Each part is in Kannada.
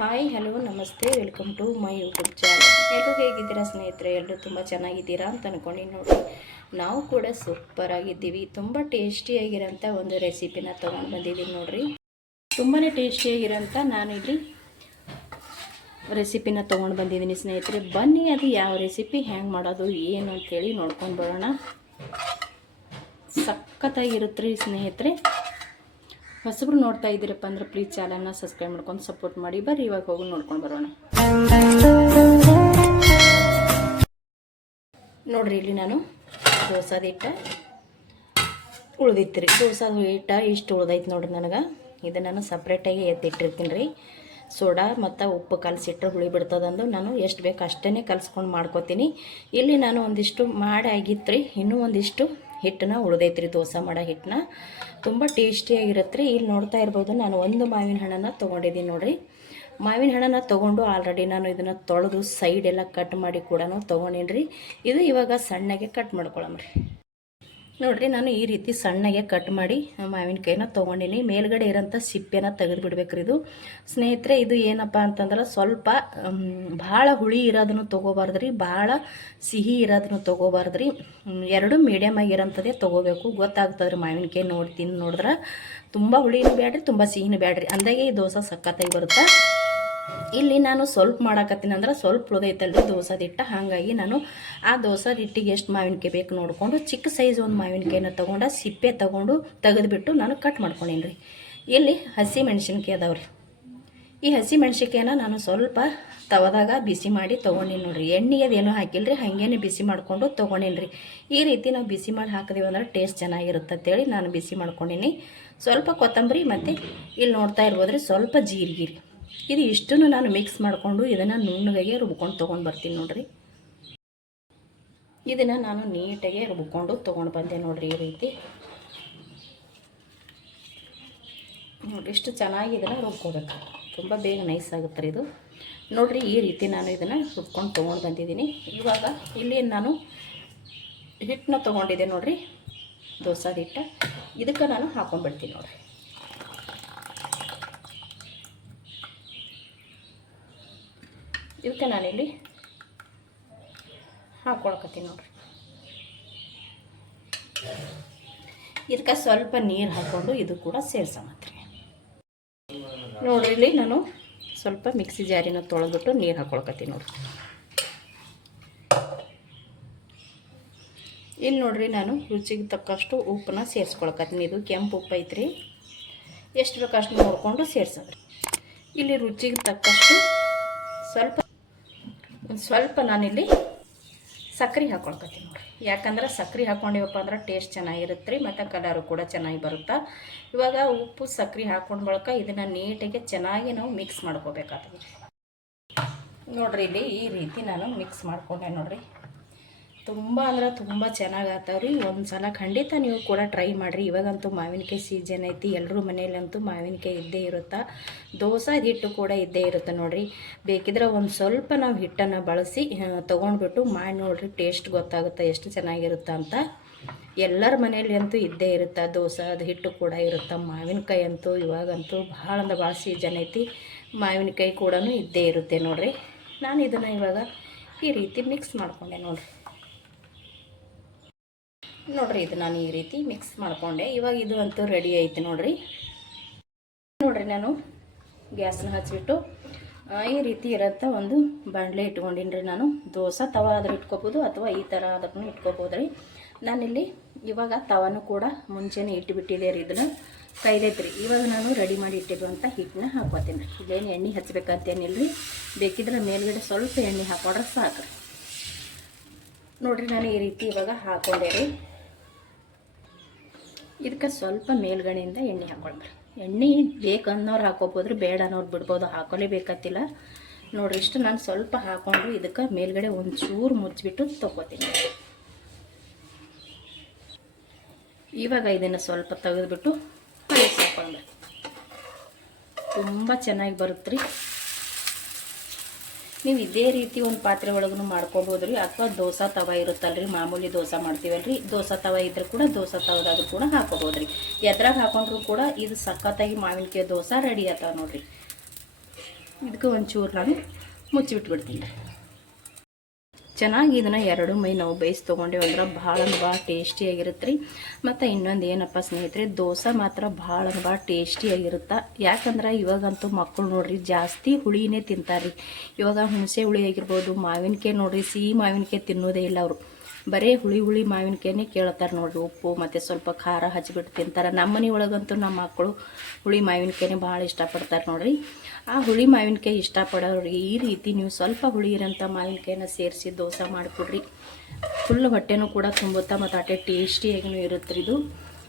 ಹಾಯ್ ಹಲೋ ನಮಸ್ತೆ welcome to my YouTube channel. ಎಲ್ಲರೂ ಹೇಗಿದ್ದೀರಾ ಸ್ನೇಹಿತರೆ? ಎಲ್ಲರೂ ತುಂಬ ಚೆನ್ನಾಗಿದ್ದೀರಾ ಅಂತ ಅಂದ್ಕೊಂಡಿನಿ ನೋಡಿ. ನಾವು ಕೂಡ ಸೂಪರ್ ಆಗಿದ್ದೀವಿ. ತುಂಬ ಟೇಸ್ಟಿಯಾಗಿರೋಂಥ ಒಂದು ರೆಸಿಪಿನ ತೊಗೊಂಡು ಬಂದಿದ್ದೀನಿ ನೋಡಿರಿ. ತುಂಬಾ ಟೇಸ್ಟಿಯಾಗಿರೋಂಥ ನಾನು ಇಲ್ಲಿ ರೆಸಿಪಿನ ತೊಗೊಂಡು ಬಂದಿದ್ದೀನಿ ಸ್ನೇಹಿತರೆ. ಬನ್ನಿ ಅದು ಯಾವ ರೆಸಿಪಿ ಹೆಂಗೆ ಮಾಡೋದು ಏನು ಅಂತೇಳಿ ನೋಡ್ಕೊಂಡು ಬರೋಣ. ಸಖತ್ತಾಗಿರುತ್ತೆ ರೀ ಸ್ನೇಹಿತರೆ. ಹೊಸಬ್ರು ನೋಡ್ತಾ ಇದ್ದೀರಪ್ಪ ಅಂದ್ರೆ ಪ್ಲೀಸ್ ಚಾನಲ್ನ ಸಬ್ಸ್ಕ್ರೈಬ್ ಮಾಡ್ಕೊಂಡು ಸಪೋರ್ಟ್ ಮಾಡಿ. ಬರ್ರಿ ಇವಾಗ ಹೋಗಿ ನೋಡ್ಕೊಂಡು ಬರೋಣ. ನೋಡ್ರಿ ಇಲ್ಲಿ ನಾನು ದೋಸಾದ ಹಿಟ್ಟ ಉಳ್ದಿತ್ತು ರೀ. ದೋಸಾದ ಹಿಟ್ಟ ಇಷ್ಟು ಉಳ್ದೈತೆ ನೋಡ್ರಿ. ನನಗೆ ಇದು ನಾನು ಸಪ್ರೇಟಾಗಿ ಎತ್ತಿಟ್ಟಿರ್ತೀನಿ ರೀ. ಸೋಡಾ ಮತ್ತು ಉಪ್ಪು ಕಲಸಿಟ್ರೆ ಹುಳಿ ಬಿಡ್ತದಂದು ನಾನು ಎಷ್ಟು ಬೇಕು ಅಷ್ಟೇ ಕಲಿಸ್ಕೊಂಡು ಮಾಡ್ಕೋತೀನಿ. ಇಲ್ಲಿ ನಾನು ಒಂದಿಷ್ಟು ಮಾಡಿ ಆಗಿತ್ತು ರೀ. ಇನ್ನೂ ಒಂದಿಷ್ಟು ಹಿಟ್ಟನ್ನ ಉಳ್ದೈತ್ರಿ. ದೋಸೆ ಮಾಡೋ ಹಿಟ್ಟನ್ನ ತುಂಬ ಟೇಸ್ಟಿಯಾಗಿರುತ್ತೆ ರೀ. ಇಲ್ಲಿ ನೋಡ್ತಾ ಇರ್ಬೋದು ನಾನು ಒಂದು ಮಾವಿನ ಹಣ್ಣನ್ನು ತೊಗೊಂಡಿದ್ದೀನಿ ನೋಡಿರಿ. ಮಾವಿನ ಹಣ್ಣನ್ನು ತೊಗೊಂಡು ಆಲ್ರೆಡಿ ನಾನು ಇದನ್ನು ತೊಳೆದು ಸೈಡ್ ಎಲ್ಲ ಕಟ್ ಮಾಡಿ ಕೂಡ ತೊಗೊಂಡೀನಿ ರೀ. ಇದು ಇವಾಗ ಸಣ್ಣಗೆ ಕಟ್ ಮಾಡ್ಕೊಳ್ಳೋಮ್ರಿ. ನೋಡಿರಿ ನಾನು ಈ ರೀತಿ ಸಣ್ಣಗೆ ಕಟ್ ಮಾಡಿ ಮಾವಿನಕಾಯಿನ ತೊಗೊಂಡಿನಿ. ಮೇಲ್ಗಡೆ ಇರೋಂಥ ಸಿಪ್ಪೆನ ತೆಗೆದು ಬಿಡ್ಬೇಕ್ರಿ. ಇದು ಸ್ನೇಹಿತರೆ ಇದು ಏನಪ್ಪ ಅಂತಂದ್ರೆ ಸ್ವಲ್ಪ ಭಾಳ ಹುಳಿ ಇರೋದನ್ನು ತೊಗೋಬಾರ್ದ್ರಿ, ಭಾಳ ಸಿಹಿ ಇರೋದನ್ನು ತೊಗೋಬಾರ್ದ್ರಿ. ಎರಡು ಮೀಡಿಯಮ್ ಆಗಿರೋಂಥದ್ದೇ ತೊಗೋಬೇಕು. ಗೊತ್ತಾಗ್ತದ್ರಿ ಮಾವಿನಕಾಯಿ ನೋಡಿದ್ರೆ ತುಂಬ ಹುಳಿನೂ ಬೇಡ್ರಿ, ತುಂಬ ಸಿಹಿನೂ ಬೇಡ್ರಿ. ಅಂದಾಗೆ ಈ ದೋಸೆ ಸಖತ್ತಾಗಿ ಬರುತ್ತೆ. ಇಲ್ಲಿ ನಾನು ಸ್ವಲ್ಪ ಮಾಡಾಕತ್ತೀನಿ ಅಂದ್ರೆ ಸ್ವಲ್ಪ ಉಳ್ದೈತಲ್ರಿ ದೋಸದ ಹಿಟ್ಟ. ಹಾಗಾಗಿ ನಾನು ಆ ದೋಸದ ಹಿಟ್ಟಿಗೆ ಎಷ್ಟು ಮಾವಿನಕಾಯಿ ಬೇಕು ನೋಡಿಕೊಂಡು ಚಿಕ್ಕ ಸೈಜ್ ಒಂದು ಮಾವಿನಕಾಯಿನ ತೊಗೊಂಡು ಸಿಪ್ಪೆ ತೊಗೊಂಡು ತೆಗೆದುಬಿಟ್ಟು ನಾನು ಕಟ್ ಮಾಡ್ಕೊಂಡೀನಿ ರೀ. ಇಲ್ಲಿ ಹಸಿ ಮೆಣಸಿನ್ಕಾಯಿ ಅದಾವ್ರಿ. ಈ ಹಸಿ ಮೆಣಸಿನ್ಕಾಯಿನ ನಾನು ಸ್ವಲ್ಪ ತವದಾಗ ಬಿಸಿ ಮಾಡಿ ತೊಗೊಂಡಿನಿ ನೋಡಿರಿ. ಎಣ್ಣೆ ಅದೇನೂ ಹಾಕಿಲ್ರಿ, ಹಾಗೇನೆ ಬಿಸಿ ಮಾಡಿಕೊಂಡು ತೊಗೊಂಡೀನಿ ರೀ. ಈ ರೀತಿ ನಾವು ಬಿಸಿ ಮಾಡಿ ಹಾಕಿದೀವಿ ಅಂದ್ರೆ ಟೇಸ್ಟ್ ಚೆನ್ನಾಗಿರುತ್ತೆ ಅಂತೇಳಿ ನಾನು ಬಿಸಿ ಮಾಡ್ಕೊಂಡೀನಿ. ಸ್ವಲ್ಪ ಕೊತ್ತಂಬರಿ ಮತ್ತು ಇಲ್ಲಿ ನೋಡ್ತಾ ಇರ್ಬೋದ್ರಿ ಸ್ವಲ್ಪ ಜೀರಿಗೆ ರೀ. ಇದು ಇಷ್ಟನ್ನು ನಾನು ಮಿಕ್ಸ್ ಮಾಡಿಕೊಂಡು ಇದನ್ನು ನುಣ್ಣಗೆ ರುಬ್ಕೊಂಡು ತೊಗೊಂಡು ಬರ್ತೀನಿ ನೋಡಿರಿ. ಇದನ್ನು ನಾನು ನೀಟಾಗಿ ರುಬ್ಕೊಂಡು ತೊಗೊಂಡು ಬಂದೆ ನೋಡಿರಿ. ಈ ರೀತಿ ನೋಡಿರಿ ಎಷ್ಟು ಚೆನ್ನಾಗಿ ಇದನ್ನು ರುಬ್ಕೋಬೇಕು. ತುಂಬ ಬೇಗ ನೈಸ್ ಆಗುತ್ತೆ ರೀ ಇದು. ನೋಡಿರಿ ಈ ರೀತಿ ನಾನು ಇದನ್ನು ರುಬ್ಕೊಂಡು ತೊಗೊಂಡು ಬಂದಿದ್ದೀನಿ. ಇವಾಗ ಇಲ್ಲಿ ನಾನು ಹಿಟ್ಟನ್ನ ತೊಗೊಂಡಿದ್ದೆ ನೋಡಿರಿ, ದೋಸೆ ಹಿಟ್ಟು. ಇದಕ್ಕೆ ನಾನು ಹಾಕೊಂಡ್ಬಿಡ್ತೀನಿ ನೋಡಿರಿ. ಇದಕ್ಕೆ ನಾನಿಲ್ಲಿ ಹಾಕ್ಕೊಳಕತ್ತೀನಿ ನೋಡಿರಿ. ಇದಕ್ಕೆ ಸ್ವಲ್ಪ ನೀರು ಹಾಕ್ಕೊಂಡು ಇದು ಕೂಡ ಸೇರ್ಸಮತ್ರಿ. ನೋಡಿರಿ ಇಲ್ಲಿ ನಾನು ಸ್ವಲ್ಪ ಮಿಕ್ಸಿ ಜಾರಿನ ತೊಳೆದ್ಬಿಟ್ಟು ನೀರು ಹಾಕ್ಕೊಳಕತ್ತೀನಿ ನೋಡಿರಿ. ಇಲ್ಲಿ ನೋಡಿರಿ ನಾನು ರುಚಿಗೆ ತಕ್ಕಷ್ಟು ಉಪ್ಪನ್ನ ಸೇರಿಸ್ಕೊಳಕತ್ತೀನಿ. ಇದು ಕೆಂಪು ಉಪ್ಪು ಐತ್ರಿ, ಎಷ್ಟು ಬೇಕಷ್ಟು ನೋಡಿಕೊಂಡು ಸೇರ್ಸೋದ್ರಿ. ಇಲ್ಲಿ ರುಚಿಗೆ ತಕ್ಕಷ್ಟು ಸ್ವಲ್ಪ ನಾನಿಲ್ಲಿ ಸಕ್ಕರೆ ಹಾಕ್ಕೊಳ್ಕತ್ತೀನಿ ನೋಡಿರಿ. ಯಾಕಂದ್ರೆ ಸಕ್ಕರೆ ಹಾಕ್ಕೊಂಡಿವಪ್ಪ ಅಂದ್ರೆ ಟೇಸ್ಟ್ ಚೆನ್ನಾಗಿರುತ್ತೆ ರೀ, ಮತ್ತು ಕಲರು ಕೂಡ ಚೆನ್ನಾಗಿ ಬರುತ್ತೆ. ಇವಾಗ ಉಪ್ಪು ಸಕ್ಕರೆ ಹಾಕ್ಕೊಂಡು ಬಳಕ ಇದನ್ನು ನೀಟಾಗಿ ಚೆನ್ನಾಗಿ ನಾವು ಮಿಕ್ಸ್ ಮಾಡ್ಕೋಬೇಕಾಗ್ತದೆ ನೋಡಿರಿ. ಇಲ್ಲಿ ಈ ರೀತಿ ನಾನು ಮಿಕ್ಸ್ ಮಾಡ್ಕೊಂಡೆ ನೋಡಿರಿ. ತುಂಬ ಅಂದ್ರೆ ತುಂಬ ಚೆನ್ನಾಗಿ ಆಗ್ತಾವ್ರಿ. ಒಂದು ಸಲ ಖಂಡಿತ ನೀವು ಕೂಡ ಟ್ರೈ ಮಾಡಿರಿ. ಇವಾಗಂತೂ ಮಾವಿನಕಾಯಿ ಸೀಸನ್ ಐತಿ, ಎಲ್ಲರೂ ಮನೆಯಲ್ಲಂತೂ ಮಾವಿನಕಾಯಿ ಇದ್ದೇ ಇರುತ್ತೆ. ದೋಸೆ ಹಿಟ್ಟು ಕೂಡ ಇದ್ದೇ ಇರುತ್ತೆ ನೋಡಿರಿ. ಬೇಕಿದ್ರೆ ಒಂದು ಸ್ವಲ್ಪ ನಾವು ಹಿಟ್ಟನ್ನು ಬಳಸಿ ತೊಗೊಂಡ್ಬಿಟ್ಟು ಮಾಡಿ ನೋಡಿರಿ, ಟೇಸ್ಟ್ ಗೊತ್ತಾಗುತ್ತೆ ಎಷ್ಟು ಚೆನ್ನಾಗಿರುತ್ತೆ ಅಂತ. ಎಲ್ಲರ ಮನೆಯಲ್ಲಿ ಅಂತೂ ಇದ್ದೇ ಇರುತ್ತೆ, ದೋಸೆದ ಹಿಟ್ಟು ಕೂಡ ಇರುತ್ತೆ. ಮಾವಿನಕಾಯಿ ಅಂತೂ ಇವಾಗಂತೂ ಭಾಳ ಅಂದ್ರೆ ಭಾಳ ಸೀಸನ್ ಐತಿ, ಮಾವಿನಕಾಯಿ ಕೂಡ ಇದ್ದೇ ಇರುತ್ತೆ ನೋಡಿರಿ. ನಾನು ಇದನ್ನು ಇವಾಗ ಈ ರೀತಿ ಮಿಕ್ಸ್ ಮಾಡಿಕೊಂಡೆ ನೋಡಿರಿ. ಇದು ನಾನು ಈ ರೀತಿ ಮಿಕ್ಸ್ ಮಾಡಿಕೊಂಡೆ. ಇವಾಗ ಇದು ಅಂತೂ ರೆಡಿ ಐತಿ ನೋಡಿರಿ. ನಾನು ಗ್ಯಾಸ್ನ ಹಚ್ಚಿಬಿಟ್ಟು ಈ ರೀತಿ ಇರೋಂಥ ಒಂದು ಬಾಣಲೆ ಇಟ್ಕೊಂಡಿನಿ ರೀ. ನಾನು ದೋಸೆ ತವ ಆದ್ರೆ ಇಟ್ಕೋಬೋದು ಅಥವಾ ಈ ಥರ ಆದ್ರೂ ಇಟ್ಕೋಬೋದು ರೀ. ನಾನಿಲ್ಲಿ ಇವಾಗ ತವನೂ ಕೂಡ ಮುಂಚೆನೇ ಇಟ್ಟುಬಿಟ್ಟಿದೆ ರೀ. ಇದನ್ನು ಕೈದೈತೆ ರೀ. ಇವಾಗ ನಾನು ರೆಡಿ ಮಾಡಿ ಇಟ್ಟಿರುವಂಥ ಹಿಟ್ಟನ್ನ ಹಾಕ್ಕೋತೀನಿ ರೀ. ಇದೇನು ಎಣ್ಣೆ ಹಚ್ಬೇಕಂತೇನಿಲ್ಲ ರೀ, ಬೇಕಿದ್ರೆ ಮೇಲ್ಗಡೆ ಸ್ವಲ್ಪ ಎಣ್ಣೆ ಹಾಕೊಂಡ್ರೆ ಸಾಕು ರೀ. ನೋಡಿರಿ ನಾನು ಈ ರೀತಿ ಇವಾಗ ಹಾಕ್ಕೊಂಡೆ ರೀ. ಇದಕ್ಕೆ ಸ್ವಲ್ಪ ಮೇಲ್ಗಡೆಯಿಂದ ಎಣ್ಣೆ ಹಾಕ್ಕೊಳ್ರಿ. ಎಣ್ಣೆ ಬೇಕನ್ನೋರು ಹಾಕೋಬೋದ್ರಿ, ಬೇಡ ಅನ್ನೋರು ಬಿಡ್ಬೋದು, ಹಾಕೊಳ್ಳೇಬೇಕತ್ತಿಲ್ಲ ನೋಡಿರಿ. ಇಷ್ಟು ನಾನು ಸ್ವಲ್ಪ ಹಾಕ್ಕೊಂಡು ಇದಕ್ಕೆ ಮೇಲ್ಗಡೆ ಒಂಚೂರು ಮುಚ್ಚಿಬಿಟ್ಟು ತೊಗೋತೀನಿ. ಇವಾಗ ಇದನ್ನು ಸ್ವಲ್ಪ ತೆಗೆದುಬಿಟ್ಟು ಹಾಕ್ಕೊಂಡ್ರೆ ತುಂಬ ಚೆನ್ನಾಗಿ ಬರುತ್ತೆ ರೀ. ನೀವು ಇದೇ ರೀತಿ ಒಂದು ಪಾತ್ರೆ ಒಳಗೂ ಮಾಡ್ಕೋಬೋದು ರೀ, ಅಥವಾ ದೋಸೆ ತವ ಇರುತ್ತಲ್ರಿ, ಮಾಮೂಲಿ ದೋಸೆ ಮಾಡ್ತೀವಲ್ರಿ, ದೋಸೆ ತವ ಇದ್ರೂ ಕೂಡ ದೋಸೆ ತವದಾಗ ಕೂಡ ಹಾಕೋಬೋದು ರೀ. ಎದ್ರಾಗ ಹಾಕೊಂಡ್ರು ಕೂಡ ಇದು ಸಖತ್ತಾಗಿ ಮಾವಿನಕಾಯಿ ದೋಸೆ ರೆಡಿ ಆಗ್ತಾವೆ ನೋಡಿರಿ. ಇದಕ್ಕೆ ಒಂಚೂರು ನಾನು ಮುಚ್ಚಿಬಿಟ್ಬಿಡ್ತೀನಿ ರೀ. ಚೆನ್ನಾಗಿ ಇದನ್ನು 2 ಮೈ ನಾವು ಬೇಯಿಸಿ ತೊಗೊಂಡೇವು ಅಂದ್ರೆ ಭಾಳ ಟೇಸ್ಟಿಯಾಗಿರುತ್ತೆ ರೀ. ಮತ್ತು ಇನ್ನೊಂದು ಏನಪ್ಪ ಸ್ನೇಹಿತರೆ, ದೋಸೆ ಮಾತ್ರ ಭಾಳ ಟೇಸ್ಟಿಯಾಗಿರುತ್ತೆ. ಯಾಕಂದ್ರೆ ಇವಾಗಂತೂ ಮಕ್ಕಳು ನೋಡ್ರಿ ಜಾಸ್ತಿ ಹುಳಿನೇ ತಿಂತಾರೆ ರೀ. ಇವಾಗ ಹುಣಸೆ ಹುಳಿ ಆಗಿರ್ಬೋದು, ಮಾವಿನಕಾಯಿ ನೋಡ್ರಿ, ಸಿಹಿ ಮಾವಿನಕಾಯಿ ತಿನ್ನೋದೇ ಇಲ್ಲ ಅವರು. ಬರೀ ಹುಳಿ ಮಾವಿನಕಾಯಿನೇ ಕೇಳ್ತಾರೆ ನೋಡ್ರಿ. ಉಪ್ಪು ಮತ್ತು ಸ್ವಲ್ಪ ಖಾರ ಹಚ್ಚಿಬಿಟ್ಟು ತಿಂತಾರೆ. ನಮ್ಮ ಮನೆ ಒಳಗಂತೂ ನಮ್ಮ ಮಕ್ಕಳು ಹುಳಿ ಮಾವಿನಕಾಯಿನೇ ಭಾಳ ಇಷ್ಟಪಡ್ತಾರೆ ನೋಡ್ರಿ. ಆ ಹುಳಿ ಮಾವಿನಕಾಯಿ ಇಷ್ಟಪಡೋರಿಗೆ ಈ ರೀತಿ ನೀವು ಸ್ವಲ್ಪ ಹುಳಿ ಇರೋಂಥ ಮಾವಿನಕಾಯಿನ ಸೇರಿಸಿ ದೋಸೆ ಮಾಡಿಕೊಡ್ರಿ. ಫುಲ್ ಹೊಟ್ಟೆನೂ ಕೂಡ ತುಂಬುತ್ತಾ ಮತ್ತು ಅಷ್ಟೇ ಟೇಸ್ಟಿಯಾಗಿಯೂ ಇರುತ್ತೆ ಇದು.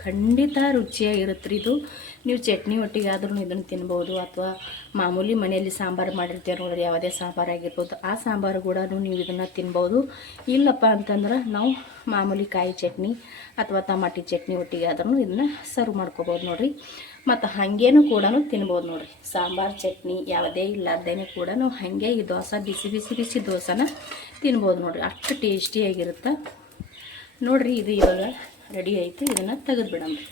ಖಂಡಿತ ರುಚಿಯಾಗಿರುತ್ತೆ ಇದು. ನೀವು ಚಟ್ನಿ ಒಟ್ಟಿಗೆ ಆದ್ರೂ ಇದನ್ನು ತಿನ್ಬೋದು, ಅಥವಾ ಮಾಮೂಲಿ ಮನೆಯಲ್ಲಿ ಸಾಂಬಾರು ಮಾಡಿರ್ತೀರ ನೋಡ್ರಿ, ಯಾವುದೇ ಸಾಂಬಾರು ಆಗಿರ್ಬೋದು, ಆ ಸಾಂಬಾರು ಕೂಡ ನೀವು ಇದನ್ನು ತಿನ್ಬೋದು. ಇಲ್ಲಪ್ಪ ಅಂತಂದ್ರೆ ನಾವು ಮಾಮೂಲಿ ಕಾಯಿ ಚಟ್ನಿ ಅಥವಾ ಟಮಾಟಿ ಚಟ್ನಿ ಒಟ್ಟಿಗೆ ಆದ್ರೂ ಇದನ್ನು ಸರ್ವ್ ಮಾಡ್ಕೋಬೋದು ನೋಡ್ರಿ. ಮತ್ತು ಹಾಗೇನೂ ಕೂಡ ತಿನ್ಬೋದು ನೋಡ್ರಿ. ಸಾಂಬಾರು ಚಟ್ನಿ ಯಾವುದೇ ಇಲ್ಲಾರ್ದೇನೆ ಕೂಡ ನಾವು ಹಾಗೆ ಈ ದೋಸೆ ಬಿಸಿ ದೋಸೆನ ತಿನ್ಬೋದು ನೋಡ್ರಿ. ಅಷ್ಟು ಟೇಸ್ಟಿಯಾಗಿರುತ್ತೆ ನೋಡ್ರಿ. ಇದು ಇವಾಗ ರೆಡಿ ಆಯಿತು. ಇದನ್ನು ತೆಗೆದು ಬಿಡಮ್ರಿ.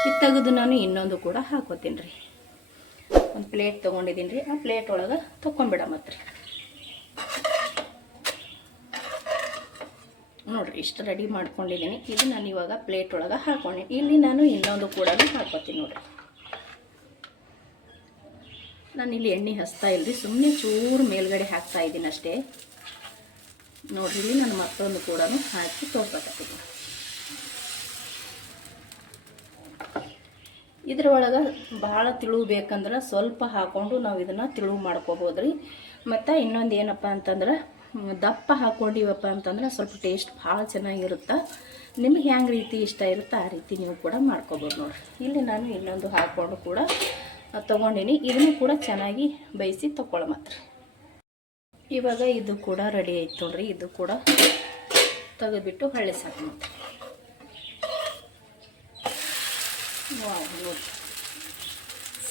ಇದು ತೆಗೆದು ನಾನು ಇನ್ನೊಂದು ಕೂಡ ಹಾಕೋತೀನಿ ರೀ. ಒಂದು ಪ್ಲೇಟ್ ತೊಗೊಂಡಿದ್ದೀನಿ ರೀ. ಆ ಪ್ಲೇಟ್ ಒಳಗೆ ತೊಗೊಂಡ್ಬಿಡಮತ್ರಿ. ನೋಡಿರಿ ಇಷ್ಟು ರೆಡಿ ಮಾಡ್ಕೊಂಡಿದ್ದೀನಿ. ಇದು ನಾನು ಇವಾಗ ಪ್ಲೇಟ್ ಒಳಗೆ ಹಾಕ್ಕೊಂಡೆ. ಇಲ್ಲಿ ನಾನು ಇನ್ನೊಂದು ಕೂಡ ಹಾಕೋತೀನಿ ನೋಡಿರಿ. ನಾನು ಇಲ್ಲಿ ಎಣ್ಣೆ ಹಚ್ತಾ ಇಲ್ರಿ, ಸುಮ್ಮನೆ ಚೂರು ಮೇಲ್ಗಡೆ ಹಾಕ್ತಾ ಇದ್ದೀನಿ ಅಷ್ಟೇ ನೋಡ್ರಿ. ಇಲ್ಲಿ ನಾನು ಮತ್ತೊಂದು ಕೂಡ ಹಾಕಿ ತೋರ್ಸಕತ್ತೀನಿ. ಇದ್ರೊಳಗೆ ಭಾಳ ತಿಳು ಬೇಕಂದ್ರೆ ಸ್ವಲ್ಪ ಹಾಕ್ಕೊಂಡು ನಾವು ಇದನ್ನು ತಿಳು ಮಾಡ್ಕೋಬೋದು ರೀ. ಮತ್ತು ಇನ್ನೊಂದು ಏನಪ್ಪ ಅಂತಂದ್ರೆ, ದಪ್ಪ ಹಾಕ್ಕೊಂಡಿವಪ್ಪ ಅಂತಂದ್ರೆ ಸ್ವಲ್ಪ ಟೇಸ್ಟ್ ಭಾಳ ಚೆನ್ನಾಗಿರುತ್ತೆ. ನಿಮಗೆ ಹ್ಯಾಂಗೆ ರೀತಿ ಇಷ್ಟ ಇರುತ್ತೆ ಆ ರೀತಿ ನೀವು ಕೂಡ ಮಾಡ್ಕೋಬೋದು ನೋಡಿರಿ. ಇಲ್ಲಿ ನಾನು ಇನ್ನೊಂದು ಹಾಕ್ಕೊಂಡು ಕೂಡ ತೊಗೊಂಡಿನಿ. ಇದನ್ನು ಕೂಡ ಚೆನ್ನಾಗಿ ಬೇಯಿಸಿ ತೊಗೊಳ್ಳೋ ಮಾತ್ರ. ಇವಾಗ ಇದು ಕೂಡ ರೆಡಿ ಆಯ್ತು ನೋಡ್ರಿ. ಇದು ಕೂಡ ತೆಗೆದುಬಿಟ್ಟು ಹಳ್ಳಿ ಸಾಕು ಮಾತ್ರ. ನೋಡಿ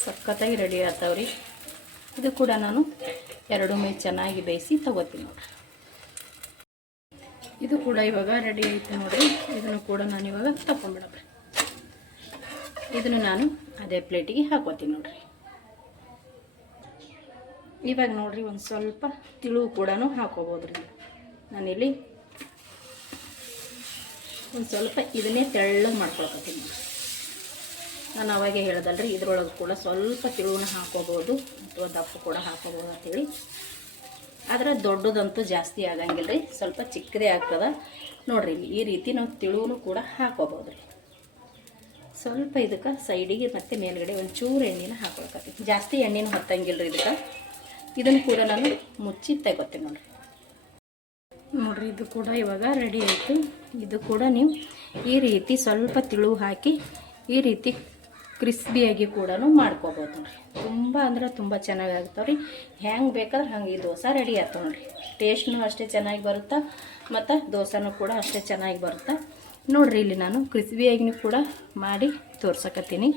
ಸಖತ್ತಾಗಿ ರೆಡಿ ಆಗ್ತಾವ್ರಿ. ಇದು ಕೂಡ ನಾನು 2 ಮೈ ಚೆನ್ನಾಗಿ ಬೇಯಿಸಿ ತಗೋತೀನಿ ನೋಡ್ರಿ. ಇದು ಕೂಡ ಇವಾಗ ರೆಡಿ ಆಯ್ತು ನೋಡ್ರಿ. ಇದನ್ನು ಕೂಡ ನಾನು ಇವಾಗ ತಗೊಂಡ್ಬಿಡಬ್ರಿ. ಇದನ್ನು ನಾನು ಅದೇ ಪ್ಲೇಟಿಗೆ ಹಾಕೋತೀನಿ ನೋಡ್ರಿ. ಇವಾಗ ನೋಡ್ರಿ ಒಂದು ಸ್ವಲ್ಪ ತಿಳು ಕೂಡ ಹಾಕೋಬೋದ್ರಿ. ನಾನಿಲ್ಲಿ ಒಂದು ಸ್ವಲ್ಪ ಇದನ್ನೇ ತೆಳ್ಳಗೆ ಮಾಡ್ಕೊಳ್ತೀನಿ. ನಾನು ಅವಾಗೆ ಹೇಳ್ದಲ್ರಿ, ಇದ್ರೊಳಗೆ ಕೂಡ ಸ್ವಲ್ಪ ತಿಳುವನ್ನ ಹಾಕೋಬೋದು ಅಥವಾ ದಪ್ಪ ಕೂಡ ಹಾಕೋಬೋದು ಅಂತೇಳಿ. ಆದರೆ ದೊಡ್ಡದಂತೂ ಜಾಸ್ತಿ ಆಗಂಗಿಲ್ಲ ರೀ, ಸ್ವಲ್ಪ ಚಿಕ್ಕದೇ ಆಗ್ತದೆ ನೋಡ್ರಿ. ಈ ರೀತಿ ನಾವು ತಿಳುವನು ಕೂಡ ಹಾಕೋಬೋದು ರೀ. ಸ್ವಲ್ಪ ಇದಕ್ಕೆ ಸೈಡಿಗೆ ಮತ್ತು ಮೇಲ್ಗಡೆ ಒಂಚೂರು ಎಣ್ಣೆನ ಹಾಕೊಳ್ಕತ್ತೀನಿ. ಜಾಸ್ತಿ ಎಣ್ಣೆನ ಹೊತ್ತಂಗಿಲ್ಲ ರೀ ಇದಕ್ಕೆ. ಇದನ್ನು ಕೂಡ ನಾನು ಮುಚ್ಚಿ ತೆಗೋತೀನಿ ನೋಡ್ರಿ. ಇದು ಕೂಡ ಇವಾಗ ರೆಡಿ ಆಯಿತು. ಇದು ಕೂಡ ನೀವು ಈ ರೀತಿ ಸ್ವಲ್ಪ ತಿಳು ಹಾಕಿ ಈ ರೀತಿ ಕ್ರಿಸ್ಪಿಯಾಗಿ ಕೂಡ ಮಾಡ್ಕೋಬೋದು ನೋಡ್ರಿ. ತುಂಬ ಅಂದ್ರೆ ತುಂಬ ಚೆನ್ನಾಗಿ ಆಗ್ತಾವೆ ರೀ. ಹೆಂಗೆ ಬೇಕಾದ್ರೆ ಹಂಗೆ ಈ ದೋಸೆ ರೆಡಿ ಆಗ್ತಾವೆ ನೋಡ್ರಿ. ಟೇಸ್ಟ್ನೂ ಅಷ್ಟೇ ಚೆನ್ನಾಗಿ ಬರುತ್ತೆ ಮತ್ತು ದೋಸೆನೂ ಕೂಡ ಅಷ್ಟೇ ಚೆನ್ನಾಗಿ ಬರುತ್ತೆ ನೋಡ್ರಿ. ಇಲ್ಲಿ ನಾನು ಕ್ರಿಸ್ಪಿಯಾಗಿನೂ ಕೂಡ ಮಾಡಿ ತೋರ್ಸಕತ್ತೀನಿ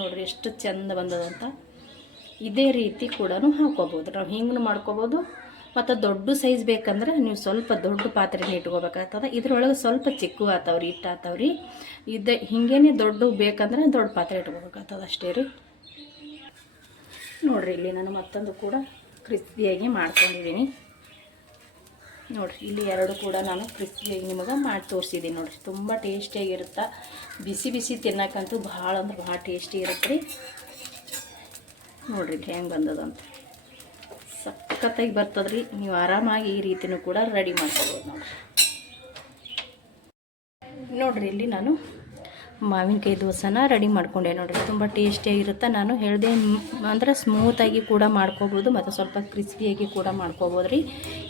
ನೋಡ್ರಿ. ಎಷ್ಟು ಚಂದ ಬಂದದಂತ. ಇದೇ ರೀತಿ ಕೂಡ ಹಾಕೋಬೋದು. ನಾವು ಹಿಂಗೆ ಮಾಡ್ಕೋಬೋದು. ಮತ್ತು ದೊಡ್ಡ ಸೈಜ್ ಬೇಕಂದ್ರೆ ನೀವು ಸ್ವಲ್ಪ ದೊಡ್ಡ ಪಾತ್ರೆನ ಇಟ್ಕೋಬೇಕಾಗ್ತದೆ. ಇದ್ರೊಳಗೆ ಸ್ವಲ್ಪ ಚಿಕ್ಕ ಆತಾವ್ರಿ, ಹಿಟ್ಟು ಆತಾವ್ರಿ. ಇದು ಹಿಂಗೇನೆ ದೊಡ್ಡ ಬೇಕಂದ್ರೆ ದೊಡ್ಡ ಪಾತ್ರೆ ಇಟ್ಕೋಬೇಕಾಗ್ತದೆ ಅಷ್ಟೇ ರೀ ನೋಡ್ರಿ. ಇಲ್ಲಿ ನಾನು ಮತ್ತೊಂದು ಕೂಡ ಕ್ರಿಸ್ಪಿಯಾಗಿ ಮಾಡ್ಕೊಂಡಿದ್ದೀನಿ ನೋಡ್ರಿ. ಇಲ್ಲಿ 2 ಕೂಡ ನಾನು ಕ್ರಿಸ್ಪಿಯಾಗಿ ನಿಮಗೆ ಮಾಡಿ ತೋರಿಸಿದ್ದೀನಿ ನೋಡ್ರಿ. ತುಂಬ ಟೇಸ್ಟಿಯಾಗಿರುತ್ತೆ. ಬಿಸಿ ತಿನ್ನಕ್ಕಂತೂ ಭಾಳ ಅಂದ್ರೆ ಭಾಳ ಟೇಸ್ಟಿ ಇರುತ್ತೆ ರೀ ನೋಡ್ರಿ. ಹೆಂಗೆ ಬಂದದಂತ ಸಖತ್ತಾಗಿ ಬರ್ತದ್ರಿ. ನೀವು ಆರಾಮಾಗಿ ಈ ರೀತಿನೂ ಕೂಡ ರೆಡಿ ಮಾಡ್ಕೋಬೋದು ನೋಡ್ರಿ. ಇಲ್ಲಿ ನಾನು ಮಾವಿನಕಾಯಿ ದೋಸೆನ ರೆಡಿ ಮಾಡ್ಕೊಂಡೆ ನೋಡ್ರಿ. ತುಂಬ ಟೇಸ್ಟಿಯಾಗಿರುತ್ತೆ. ನಾನು ಹೇಳಿದೆ ಅಂದರೆ ಸ್ಮೂತಾಗಿ ಕೂಡ ಮಾಡ್ಕೋಬೋದು ಮತ್ತು ಸ್ವಲ್ಪ ಕ್ರಿಸ್ಪಿಯಾಗಿ ಕೂಡ ಮಾಡ್ಕೋಬೋದು ರೀ.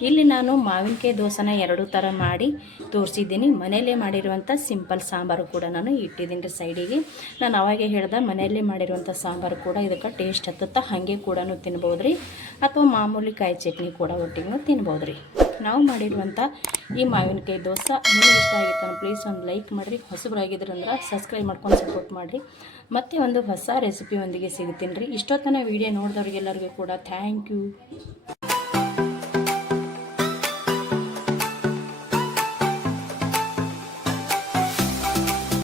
ಇಲ್ಲಿ ನಾನು ಮಾವಿನಕಾಯಿ ದೋಸೆನ 2 ಥರ ಮಾಡಿ ತೋರಿಸಿದ್ದೀನಿ. ಮನೆಯಲ್ಲೇ ಮಾಡಿರುವಂಥ ಸಿಂಪಲ್ ಸಾಂಬಾರು ಕೂಡ ನಾನು ಇಟ್ಟಿದ್ದೀನಿ ರೀ ಸೈಡಿಗೆ. ನಾನು ಅವಾಗೆ ಹೇಳ್ದೆ ಮನೆಯಲ್ಲೇ ಮಾಡಿರುವಂಥ ಸಾಂಬಾರು ಕೂಡ ಇದಕ್ಕೆ ಟೇಸ್ಟ್ ಹತ್ತುತ್ತಾ ಹಾಗೆ ಕೂಡ ತಿನ್ಬೋದು ರೀ, ಅಥವಾ ಮಾಮೂಲಿ ಕಾಯಿ ಚಟ್ನಿ ಕೂಡ ಒಟ್ಟಿಗೂ ತಿನ್ಬೋದು ರೀ. ನಾವು ಮಾಡಿರುವಂಥ ಈ ಮಾವಿನಕಾಯಿ ದೋಸೆ ನಿಮಗೆ ಇಷ್ಟ ಆಗಿತ್ತು ಪ್ಲೀಸ್ ಒಂದು ಲೈಕ್ ಮಾಡಿರಿ. ಹೊಸಬರಾಗಿದ್ರಂದ್ರೆ ಸಬ್ಸ್ಕ್ರೈಬ್ ಮಾಡ್ಕೊಂಡು ಸಪೋರ್ಟ್ ಮಾಡಿರಿ. ಮತ್ತೆ ಒಂದು ಹೊಸ ರೆಸಿಪಿ ಒಂದಿಗೆ ಸಿಗ್ತೀನಿ ರೀ. ಇಷ್ಟೊತ್ತನ ವೀಡಿಯೋ ನೋಡಿದವ್ರಿಗೆಲ್ಲರಿಗೂ ಕೂಡ ಥ್ಯಾಂಕ್ ಯು.